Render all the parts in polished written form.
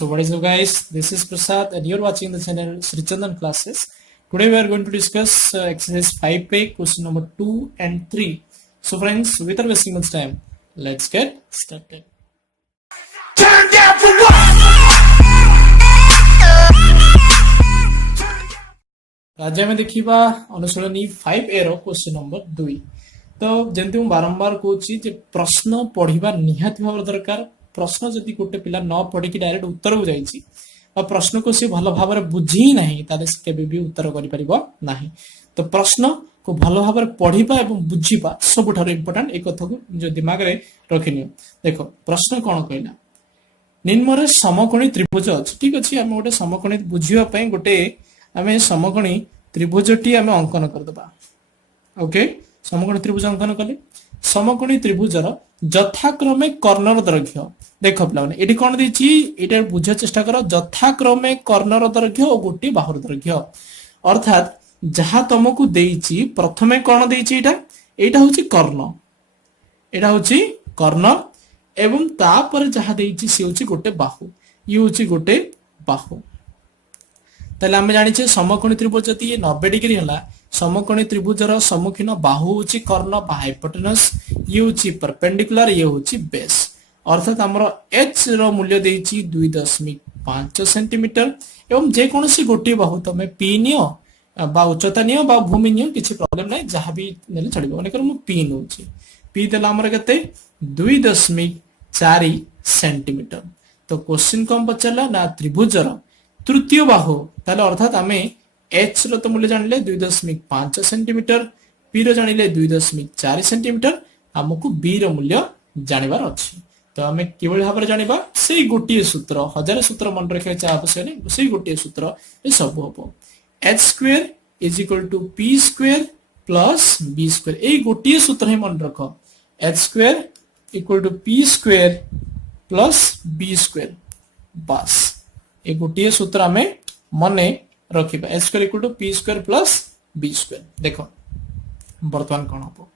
So what is up guys, this is Prasad and you're watching the channel Sri Chandan Classes. Today we are going to discuss exercise 5A question number 2 and 3. So friends, without wasting much time, let's get started. Turn down for what? आज आम देखा अनुशीलनी 5A रो question number 2. तो जमती मुझे बारंबार कहूँ प्रश्न पढ़ा निहाती भाव दरकार. प्रश्न जदि गोटे पिला न पढ़ी डायरेक्ट उत्तर को जाइए प्रश्न को सी भल भाव बुझी ना केबे भी उत्तर कर तो प्रश्न को भल भाव पढ़ा और बुझा सबुठ इम्पोर्टाट एक कथा को जो दिमाग में रखिनि. देख प्रश्न कौन कहला निम्न समकोणी त्रिभुज अच्छी ठीक अच्छे आम गोटे समकोणी बुझापी गोटे आम समकोणी त्रिभुजटी आम अंकन करदे. ओके समकोणी त्रिभुज अंकन कले समकोणी त्रिभुजर यथाक्रमे कर्णर दैर्घ्य देख पे ये कौन देटा बुझा चेष्टा कर यथाक्रमे कर्णर दैर्घ्य और गोटे बाहुर दैर्घ्य अर्थात जहाँ तुमको देइछि प्रथमे कौन देइछि एटा होछि कर्ण एटा होछि कर्ण एवं तापर जहाँ देइछि से होछि गोटे बाहु ये होछि गोटे बाहु. ताले आमे जानिछे समकोणी त्रिभुज जति 90 डिग्री हला समकोणी त्रिभुजर सम्मुखीन बाहु होछि कर्ण बा हाइपोटेनस ये होछि परपेंडिकुलर ये होछि बेस अर्थात हमर h रो मूल्य देइछि 2.5 सेंटीमीटर एवं जे कोनोसी गोटी बाहु तमे p नियो बा उच्चता नियो बा भूमि नियो किछि प्रॉब्लम नै जहाँ भी नेले चलिबो माने कर मु p नउछि p देला हमर केते 2.4 सेंटीमीटर. तो क्वेश्चन कम पचला ना त्रिभुजर तृतीय बाहु ताले अर्थात आमे h रो तो मूल्य जानिले 2.5 सेंटीमीटर p रो जानिले 2.4 सेंटीमीटर हमकु b रो मूल्य जानिबार अछि. तो आमे केवल भाबरे जानिबा सेही गोटिए सूत्र हजार सूत्र मन रखे चा आवश्यक नै सेही गोटिए सूत्र ए सब हबो h square is equal to p square plus b square ए गोटिए सूत्र ही मन रख h square equal to p square plus b square बस ए गोटिए सूत्र आमे मने रखिबा h square equal to p square plus b square. देखो वर्तमान कोन हबो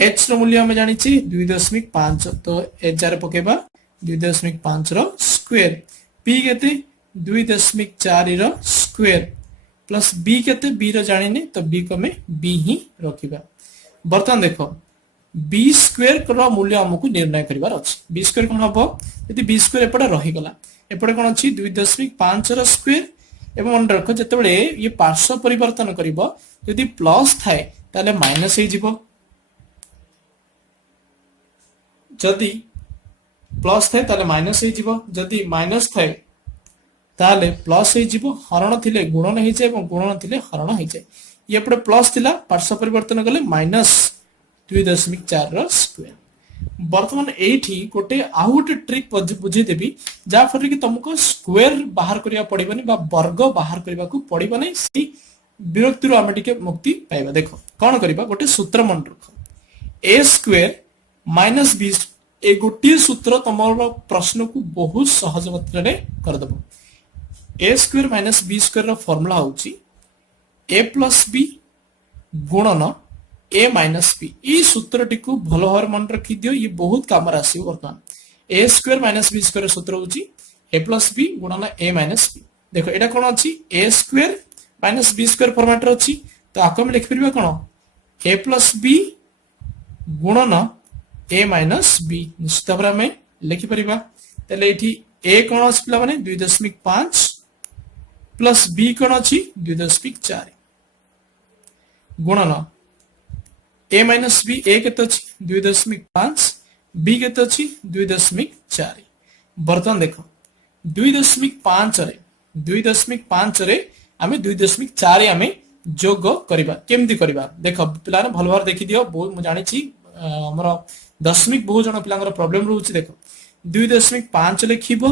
h रो मूल्य हम जानि छी 2.5 तो h जार पकेबा 2.5 रो स्क्वायर p केते 2.4 रो स्क्वायर प्लस b केते b रो जानि नै तो b को में b ही रखिबा. वर्तमान देखो b स्क्वायर रो मूल्य हमकु निर्णय करिवार अछि. b स्क्वायर कोन हबो यदि b स्क्वायर एपडा रहि गला एपडे कोन अछि 2.5 रो स्क्वायर एवं मन रख जतबेले ये पार्श्व परिवर्तन करिवो यदि प्लस थाए ताले माइनस हे जिवो जदि प्लस थाए ताले माइनस हे जिवो जदि माइनस थाए ताले प्लस हे जिवो हरण थिले गुणन हे जाय एवं गुणन थिले हरण हे जाय. ये एपडे प्लस थिला पार्श्व परिवर्तन कले माइनस 2.4 रो स्क्वायर. वर्तमान एठी गोटे आउ गोटे ट्रिक बुझे देबी जा फर कि तुमको स्क्वायर बाहर करिया पड़िबनी बा वर्ग बाहर करिबा को पड़िबनी सी विरक्ति रो आमे टिके मुक्ति पाइबा. देखो कोन करिबा गोटे सूत्र मन रख a स्क्वायर माइनस b ए गोटे सूत्र तमरो प्रश्न को बहुत सहज मात्रा रे कर दबो. a square minus b square रो फार्मूला होची a प्लस b गुणन a माइनस b ई सूत्र टिकु भलो भाव मन रखि दियो ये बहुत काम राशि. वर्तमान a square minus b square सूत्र होची a प्लस b गुणन a माइनस b. देखो एटा कोन अछि a square minus b square format रे अछि तो आको में लिख परबा कोन a प्लस b गुणन a माइनस b निश्चित भाव में लिखि परबा. तले एठी a कोन अछि पिला माने 2.5 प्लस b कोन अछि 2.4 गुणन a माइनस b a केते अछि 2.5 b केते अछि 2.4. वर्तमान देखो 2.5 रे आमे 2.4 आमे जोग करिबा केमति करिबा. देखो पिलाने भल भाव देखि दियो बहुत मु जानि छी हमर दशमिक बहुत जण पिलांगर प्रॉब्लम रहउछि. देखो 2.5 लिखिबो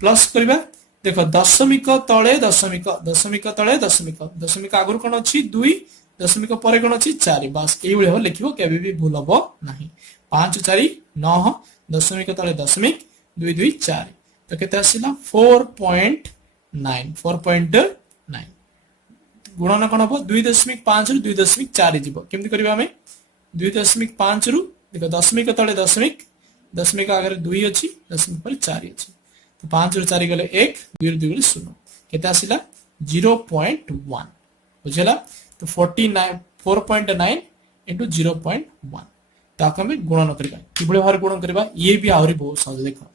प्लस करिबा. देखो दशमिक तळे दशमिक दशमिक तळे दशमिक दशमिक आगुर कोन अछि 2 दशमिक परे कोन अछि 4 बस एई भले लिखिबो केबे भी भूल हबो नाही. 5 4 9 दशमिक तळे दशमिक 2 2 4 तो केते आसिला 4.9 4.9 गुणन कोन हबो 2.5 रु 2.4 जिवो केमति करबा हमें 2.5 रु देखो दशमिक तळे दशमिक दशमिक आगे 2 अछि दशमिक पर 4 अछि तो 5 रु 4 गले 1 2 रु 2 गले 0 केते आसिला 0.1 बुझला तो 49 4.9 into 0.1 तो आके हमें गुणन करबा किबळे भार गुणन करबा ये भी आहुरी बहुत सहज देखो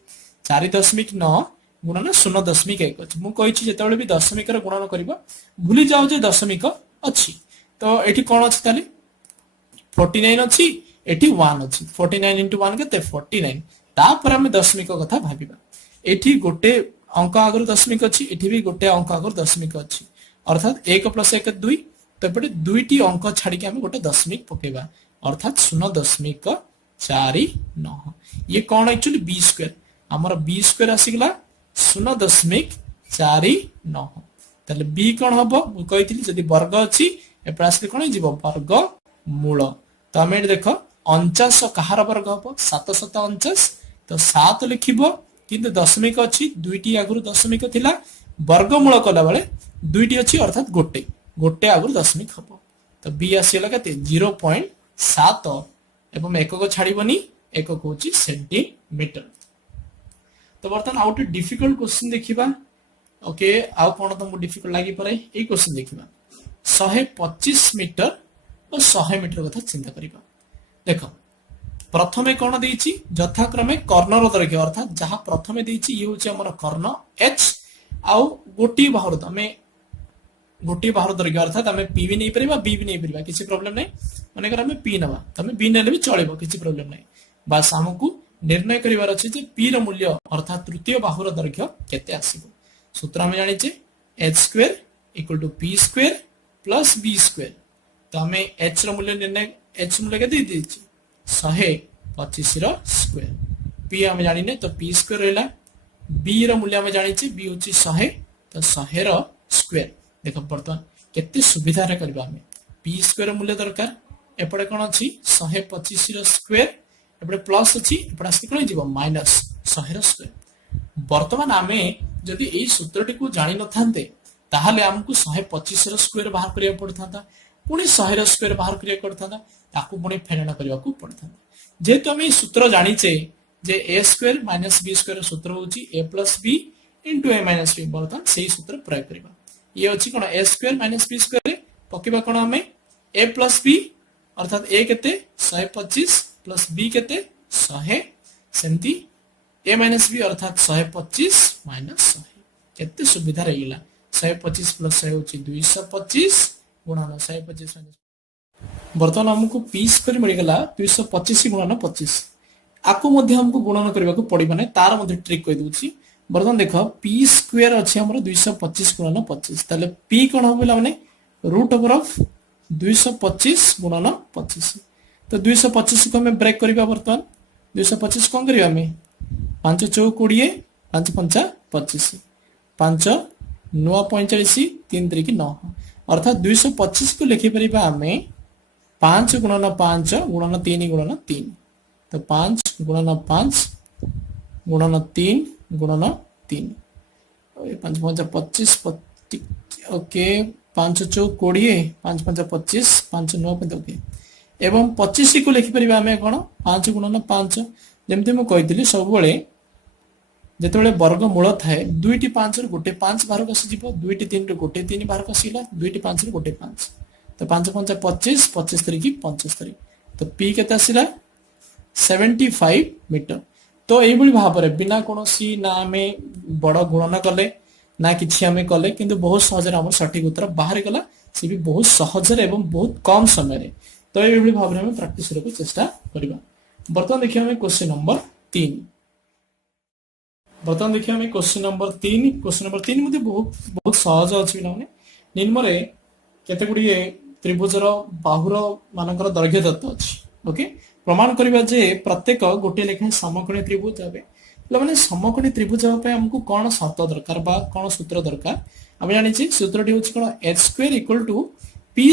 4.9 गुणन 0.1 अछि मु कहिछि जेतेबेले भी दशमिक रे गुणन करबा भूली जाओ जे दशमिक अछि तो एठी कोन अछि ताले 49 अछि एठी 1 अछि 49 into 1 केते 49 तापर हम दशमिक कथा भाबिबा एठी गोटे अंक आगर दशमिक अछि एठी भी गोटे अंक आगर दशमिक अछि अर्थात 1 + 1 2 तो एपटे दुईटी अंक छाड़ी के हम गोटे दशमिक पकेबा अर्थात 0.49 ये कौन एक्चुअली बी स्क्वायर हमर बी स्क्वायर आसीगला 0.49 ताले बी कौन हबो मु कहितली जदी वर्ग अछि एपटे आसले कोन जिवो वर्ग मूल तो हम एठी देखो 49 कहार वर्ग हबो 749 तो 7 लिखिबो किंतु दशमिक अछि दुईटी आगुरु दशमिक थिला वर्गमूल कला बेले दुईटी अछि अर्थात गोटे गोटे आगुरु दशमिक हबो तो बी आसीला केते 0.7 एवं एक को छाड़ीबनी एक को होची सेंटीमीटर तो बर्तन आउट डिफिकल्ट क्वेश्चन देखिबा ओके आउ कोन तुमको डिफिकल्ट लागि परे ए क्वेश्चन देखिबा 125 मीटर और 100 मीटर कथा चिंता करिबा देखो प्रथमे कोन देइची यथाक्रमे कर्णर दैर्घ्य अर्थात जहां प्रथमे देइची ये होची हमर कर्ण h आउ गोटी बाहुर तमे गोटी बाहुर दैर्घ्य अर्थात हमें p भी नहीं परिबा b भी नहीं परिबा किसी प्रॉब्लम नहीं माने कर हमें p नबा तमे b नेले भी चलेबो किसी प्रॉब्लम नहीं बस हमकु निर्णय करिवार अछि जे p र मूल्य अर्थात तृतीय बाहुर दैर्घ्य केते आसीबो सूत्र हम जानि जे h² = p² + b² तो हमें h र मूल्य निर्णय h मूल्य केते देइची 125 रो स्क्वायर p हम जानि ने तो p² रहला b र मूल्य हम जानि जे b होची 100 तो 100 रो स्क्वायर देखो बर्तमान केते सुविधा रे करबा हमें p² मूल्य दरकार एपडे कोन अछि 125 रो स्क्वायर एपडे प्लस अछि एपडे आसी कोन जीवो माइनस 100 रो स्क्वायर बर्तमान हमें जदि एई सूत्रटी को जानि न थांते ताहाले हमकु 125 रो स्क्वायर बाहर करिया पड़थांता पुनी 100 रो स्क्वायर बाहर करिया पड़थांता ताकू पुनी फेणना करिया को पड़थांता जेतु हम एई सूत्र जानिचे जे a² - b² सूत्र होची a + b * a - b बर्तमान सेही सूत्र प्रयोग करबा ये अछि कोन a² - b² पकेबा कोन हमें a + b अर्थात a केते 125 + b केते 100 सेमती a - b अर्थात 125 - 100 केते सुविधा रहिला 125 + 100 होची 225 गुणन 125 बर्तमान हमको p² मिल गेला 225 गुणन 25 आको मध्ये हमको गुणन करबा को पड़िबा नै तार मध्ये ट्रिक कहि दूची बर्तमान देखो p² अछि हमर 225 गुणन 25 ताले p कोन होबला माने √ऑफ 225 गुणन 25 तो 225 को हमें ब्रेक करबा बर्तमान 225 कोन करिया हमें 5 4 20 5 5 25 5 9 45 3 3 9 अर्थात 225 को लिखि परिबा हमें 5 गुणन 5 गुणन 3 गुणन 3 तो 5 गुणन 5 गुणन 3 गुणन 3 5 5 25 ओके 5 4 20 5 5 25 5 9 5 ओके एवं 25 को लिखि परिबा हमें कोन 5 गुणन 5 जेमते मु कहितली सब बेले जेतेबेले वर्ग मूल थाए दुईटी 5 रो गोटे 5 बाहर कसी जीवो दुईटी 3 रो गोटे 3 बाहर कसीला दुईटी 5 रो गोटे 5 तो 5 5 25 25 3 की 75 तो p केता आसीला 75 मीटर तो एई बळी भाबरे बिना कोनोसी ना हमें बड़ गुणन कले ना किछि हमें कले किंतु बहुत सहज रे हमर सटीक उत्तर बाहर गला से भी बहुत सहज रे एवं बहुत कम समय रे तो एई बळी भाबरे हमें प्रैक्टिस रे को चेष्टा करबा बर्तमान देखिए हमें क्वेश्चन नंबर 3 बर्तमान देखिए हमें क्वेश्चन नंबर 3 मध्ये बहुत बहुत सहज अछि बिना निम्न रे केते गुडी त्रिभुजर बाहुर मानकर दैर्घ्य दत्त अछि ओके प्रमाण करबा जे प्रत्येक गोटे लेखा समकोणी त्रिभुज हेबे माने समकोणी त्रिभुज हेबा पे हमको कोन शर्त दरकार बा कोन सूत्र दरकार हम जानि छी सूत्रटी होछि कोन h² = p²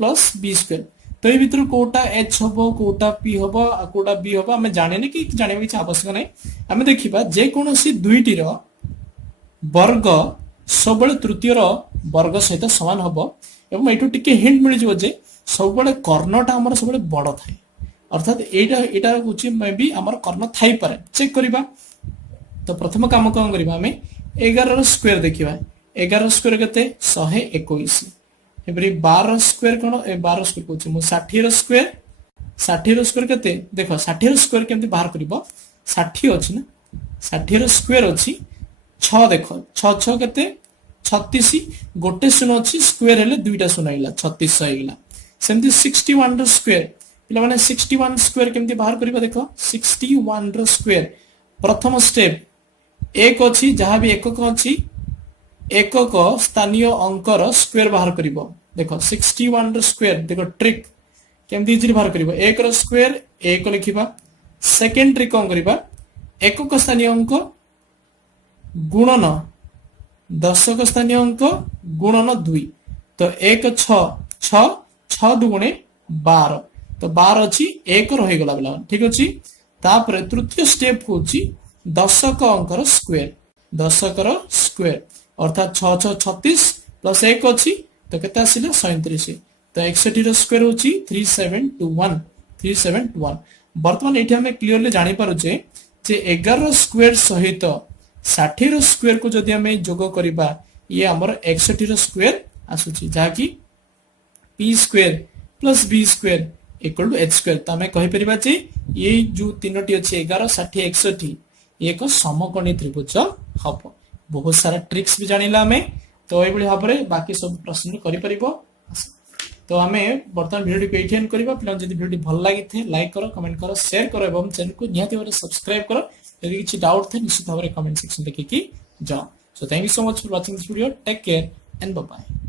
+ b² तो ए भीतर कोटा h हबो कोटा p हबो आ कोटा b हबो हम जाने ने कि जाने कि आवश्यक नै हम देखिबा जे कोनोसी दुईटी रो वर्ग सबले तृतीय रो वर्ग सहित समान हबो एवं एटू टिके हिंट मिल जो जे सबले कर्णटा हमर सबले बड़ थाए अर्थात एटा एटा होची मे बी हमर कर्ण थाई पारे चेक करबा तो प्रथम काम कौन करबा हमें 11 रो स्क्वायर देखिबा 11 स्क्वायर केते 121 एबरी 12 स्क्वायर कोन ए 12 स्क्वायर कहूची मु 60 रो स्क्वायर 60 रो स्क्वायर केते देखो 60 रो स्क्वायर केमती बाहर करबो 60 अछि ना 60 रो स्क्वायर अछि 6 देखो 6 6 केते 36 गोटे शून्य अछि स्क्वायर हेले दुईटा शून्य आइला 36 आइला सेमती 61 रो स्क्वायर पिला माने 61 स्क्वायर केमती बाहर करबा देखो 61 रो स्क्वायर प्रथम स्टेप एक अछि जहां भी एकक अछि एकक स्थानीय अंकर स्क्वायर बाहर करिवो देखो 61 रो स्क्वायर देखो ट्रिक केमती इजी बाहर करिवो एक रो स्क्वायर एक लिखिबा सेकंड ट्रिक कोन करिबा एकक स्थानीय अंक गुणन दशक स्थानीय अंक गुणन 2 तो 1 6 6 6 दुगुणे 12 तो 12 अछि एक रहि गला बला ठीक अछि तापर तृतीय स्टेप होछि दशक अंकर स्क्वायर दशकर स्क्वायर अर्थात 6 6 36 प्लस 1 अछि तो केते आसिला 37 तो 61 रो स्क्वायर होछि 3721 3721 वर्तमान एठी हमें क्लियरली जानि पारु जे 11 स्क्वायर सहित 60 रो स्क्वायर को जदि हमें जोग करिबा ये हमर 61 रो स्क्वायर आसुछि जा कि p square plus b square equal to h square तो हमें कहि परिबा जे ये जो तीनोटी अछि 11 60 61 एक समकोणी त्रिभुज हम बहुत सारा ट्रिक्स भी जानिला हमें तो ये भाव में बाकी सब प्रश्न करि परिबो तो हमें वर्तमान वीडियो को एटेन करबा प्लीज जदि वीडियो भल लागि थे लाइक करो कमेंट करो शेयर करो एवं चैनल को निहाती भाव सब्सक्राइब करो यदि किछि डाउट थे निश्चित भाव में कमेंट सेक्शन लिखि कि जाओ so thank you so much for watching this video take care and bye bye.